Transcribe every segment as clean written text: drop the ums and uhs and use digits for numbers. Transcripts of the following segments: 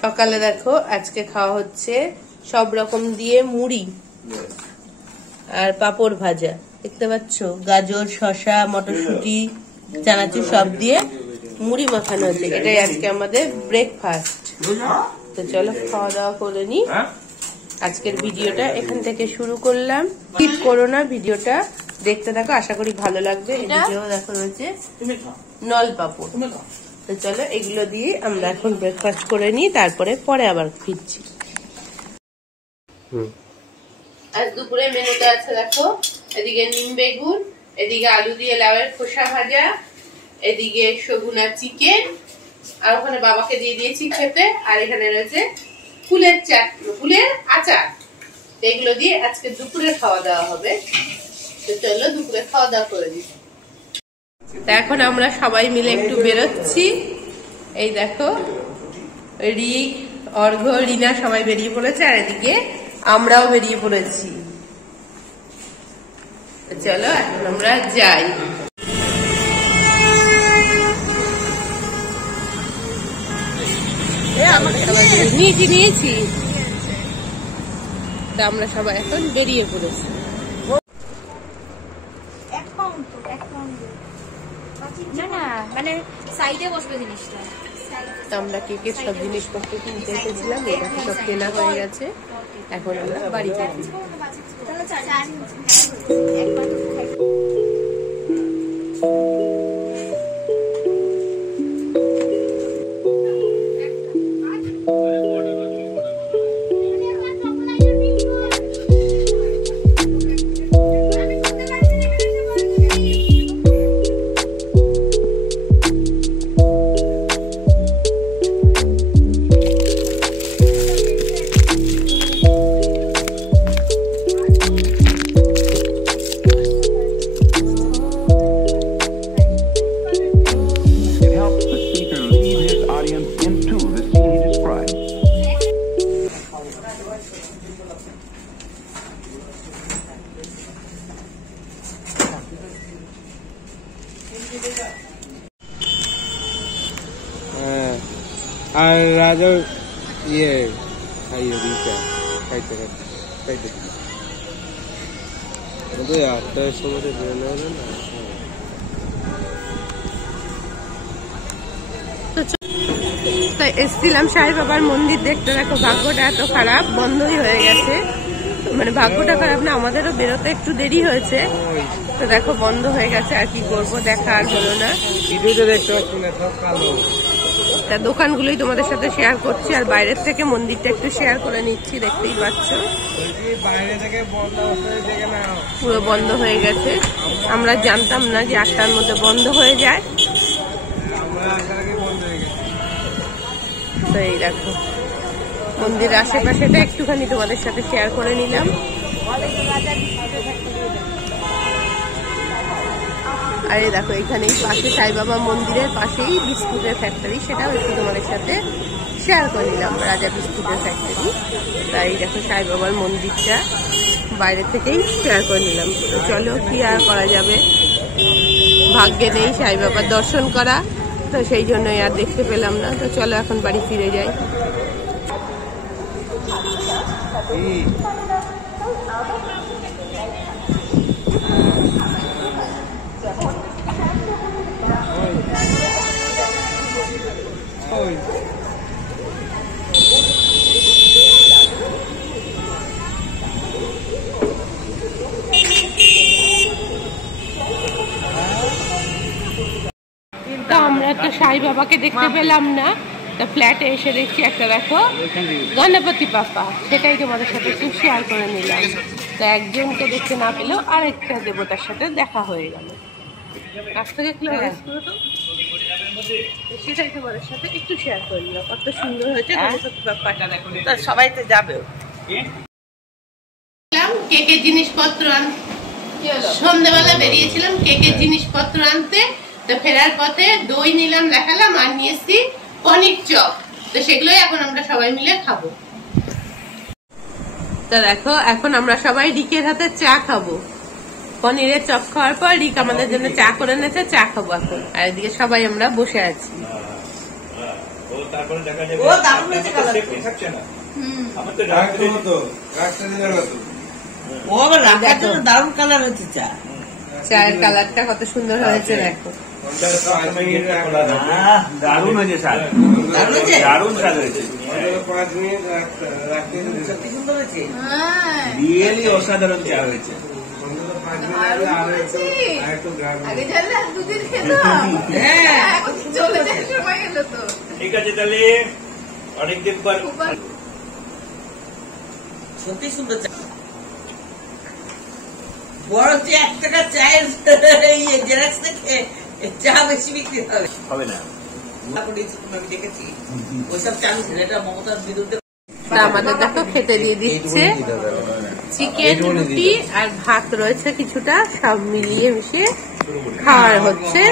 সকালে দেখো আজকে খাওয়া হচ্ছে সব রকম দিয়ে মুড়ি আর পাপড় ভাজা, দেখতে পাচ্ছ গাজর শসা মটরশুঁটি চানাচুর সব দিয়ে মুড়ি মাখানো হচ্ছে। এটাই আজকে আমাদের ব্রেকফাস্ট। তো চলো খাওয়া দাওয়া করে নি। আজকের ভিডিওটা এখান থেকে শুরু করলাম, স্কিপ করো না, ভিডিওটা দেখতে থাকো, আশা করি ভালো লাগবে। ভিডিও দেখো রয়েছে নল পাপড়। তো চলো এগুলো দিয়ে আমরা এখন ব্রেকফাস্ট করে নিই, তারপরে পরে আবার ফিরছি। আজ দুপুরে মেনুতে আছে দেখো, এদিকে নিম বেগুন, এদিকে আলু দিয়ে লাউয়ের খোসা ভাজা, এদিকে সগুনা চিকেন, আর ওখানে বাবাকে দিয়ে দিয়েছি খেতে, আর এখানে রয়েছে ফুলের ফুলের আচার। এগুলো দিয়ে আজকে দুপুরে খাওয়া দাওয়া হবে। তো চলো দুপুরে খাওয়া দাওয়া করে দিই। এখন আমরা সবাই মিলে একটু বেরোচ্ছি। এই দেখো রিক, অর্ঘ, রিনা সবাই বেরিয়ে পড়েছে, আর এদিকে আমরাও বেরিয়ে পড়েছি। চলো এখন আমরা যাই। নিয়েছি আমরা সবাই এখন বেরিয়ে পড়েছি। মানে সাইডে বসবে জিনিসটা। আমরা কেকের সব জিনিসপত্র কিনতে এসেছিলাম, এটা সব কেনা হয়ে গেছে, এখন আমরা বাড়ি যাচ্ছি। আর রাজা ইয়ে খাইয়ে দিতে খাইতে খাইতে ওদের 8টার সময় বেরোনো হলো না। এসছিলাম সাই বাবার মন্দির দেখতে, দেখো ভাগ্যটা এত খারাপ, বন্ধই হয়ে গেছে। মানে ভাগ্যটা খারাপ না, আমাদেরও বেরোতে একটু দেরি হয়েছে, তো দেখো বন্ধ হয়ে গেছে। আর কি করবো, দেখা আর হলো না। দেখতে পাচ্ছি না, সব কালো। তা দোকানগুলোই তোমাদের সাথে শেয়ার করছি, আর বাইরের থেকে মন্দিরটা একটু শেয়ার করে নিচ্ছি, দেখতেই পাচ্ছ পুরো বন্ধ হয়ে গেছে। আমরা জানতাম না যে 8টার মধ্যে বন্ধ হয়ে যায়। তো এই দেখো মন্দিরের আশেপাশেটা একটুখানি তোমাদের সাথে শেয়ার করে নিলাম। আর এই দেখো এখানেই পাশে সাই বাবা মন্দিরের পাশেই বিস্কুটের ফ্যাক্টরি, সেটাও একটু তোমাদের সাথে শেয়ার করে নিলাম, রাজা বিস্কুটের ফ্যাক্টরি। তাই দেখো সাই বাবার মন্দিরটা বাইরে থেকেই শেয়ার করে নিলাম। তো চলো কি আর করা যাবে, ভাগ্যে নেই সাই বাবার দর্শন করা, তো সেই জন্যই আর দেখতে পেলাম না। তো চলো এখন বাড়ি ফিরে যাই। আমরা তো সাই বাবাকে দেখতে পেলাম না, তো ফ্ল্যাটে এসে দেখছি একটা দেখো গণপতি বাপ্পা, সেটাই তোমাদের সাথে একটু শেয়ার করে নিলাম। তো একজনকে দেখতে না পেলেও আরেকটা দেবতার সাথে দেখা হয়ে গেল। কাছ থেকে সেটাই তোমাদের সাথে একটু শেয়ার করে নিলাম, কত সুন্দর হয়েছে গণপতি বাপ্পাটা। দেখো সবাই তো যাবে। কেকের জিনিসপত্র সন্ধ্যাবেলা বেরিয়েছিলাম কেকের জিনিসপত্র আনতে, তো ফেরার পথে দই নিলাম দেখালাম, আর নিয়েছি পনির চপ। তো সেগুলোই এখন আমরা সবাই মিলে খাবো। তো দেখো এখন আমরা সবাই রিকের হাতে চা খাবো। পনিরের চপ খাওয়ার পর রিক আমাদের জন্য চা করে এনেছে, চা খাবো এখন। আর এদিকে সবাই আমরা বসে আছি। তারপরে দেখা যাবে ও দারুণ হয়েছে কালার থাকছে না। হুম আমার তো রাখতে দিলে না তো ও আবার রাখার জন্য দারুণ কালার হচ্ছে চা চায়ের কালারটা কত সুন্দর হয়েছে দেখো। দারুণ হয়েছে স্যার, দারুণ স্যার হয়েছে, 5 মিনিট রাখতে দিলে সত্যি সুন্দর হয়েছে হ্যাঁ রিয়েলি অসাধারণ চা হয়েছে। আগে জানলে আর দুদিন খেতাম, এখন চলে যাওয়ার সময় এলো তো। ঠিক আছে তাহলে অনেকদিন পর সত্যি সুন্দর চা। বড় হচ্ছে 1 টাকা চায়ের জেরাক্স থেকে চা বেশি বিক্রি হবে হবে না। আমি দেখেছি ওইসব চালু ছেলেটা মমতার বিরুদ্ধে। তা আমাদের দেখো খেতে দিয়ে দিচ্ছে, চিকেন রুটি আর ভাত রয়েছে কিছুটা, সব মিলিয়ে মিশিয়ে খাওয়ার হচ্ছে।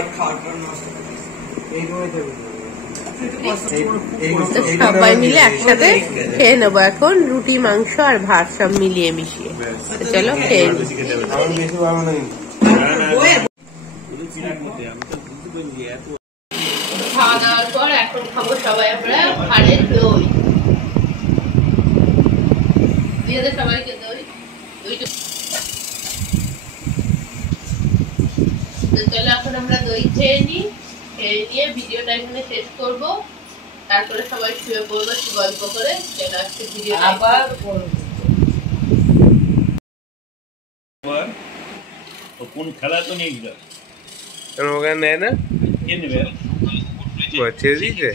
তো সবাই মিলে একসাথে খেয়ে নেবো এখন, রুটি মাংস আর ভাত সব মিলিয়ে মিশিয়ে। তো চলো খেয়ে নিই। আমার বেশি ভালো লাগে খাওয়া দাওয়ার পর এখন খাবো সবাই আমরা ভাড়ের দই। দিয়ে দে সবাইকে দই। তো চলো এখন আমরা দই খেয়ে নিই, খেয়ে নিয়ে ভিডিওটা এখানে শেষ করব, তারপরে সবাই শুয়ে পড়বো একটু গল্প করে। চলো আজকে ভিডিওটা আবার কোন খেলা তো নেই ওখানে নেয় না কে নেবে? ছেড়ে দিয়েছে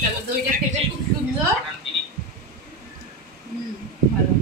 চলো দইটা খেতে খুব সুন্দর। ভালো।